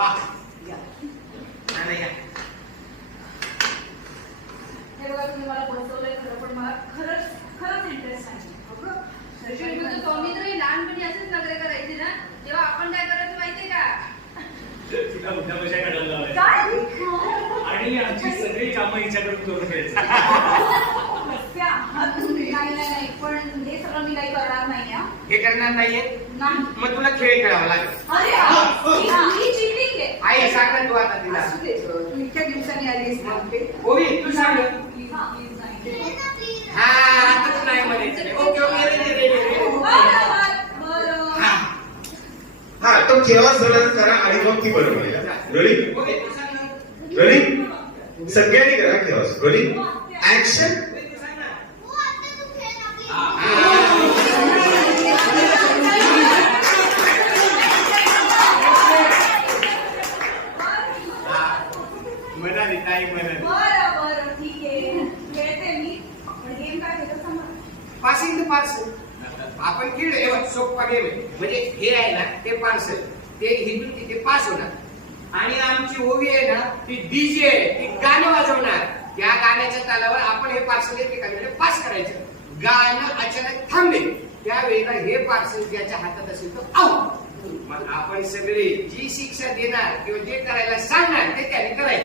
वाह या. नाही या. हे बघा तुम्ही मला बसवलंय खरं पण मला खरंच इंटरेस्ट आहे. स्वामी तर लहानपणी असेच नखरे करायचे ना तेव्हा आपण काय करायचं माहितीये का? तिला उठ्या बशा काढायला लावायचं. काय? आणि आमची सगळी कामं हिच्याकडून करून घ्यायची. नाही पण हे सगळं मी काही करणार नाही हा. हे करणार नाहीये नाही. मग तुला खेळ खेळावा लागेल. अरे ही cheating आहे. आई सांग ना तू आता तिला. असू दे, तू इतक्या दिवसांनी आलीस ना. ओवी तू सांग. Please, please नाही. हा आता तू नाही म्हणायचं. ओके ओके बरं. हा तो केव्हा जवळ करा आणि मग ती बरोबर रेडी ओके तू सांग ना. रेडी सगळ्यांनी करा केव्हा रेडी ऍक्शन तू सांग ना. म्हणाली ताई म्हणाली. बरं ठीक आहे खेळते मी पण गेम काय खेळतो सांगा. Passing the parcel. आपण खेळ सोपा गेम आहे. म्हणजे हे आहे ना ते पार्सल ते हिंदू तिथे पास होणार आणि आमची ओवी आहे ना ती डीजे आहे ती गाणं वाजवणार. त्या गाण्याच्या तालावर आपण हे पार्सल एकेकाकडे पास करायचं. गाणं अचानक थांबेल त्यावेळेला हे पार्सल ज्याच्या हातात असेल तो आउट. मग आपण सगळे जी शिक्षा देणार किंवा जे करायला सांगणार ते त्याने करायचं.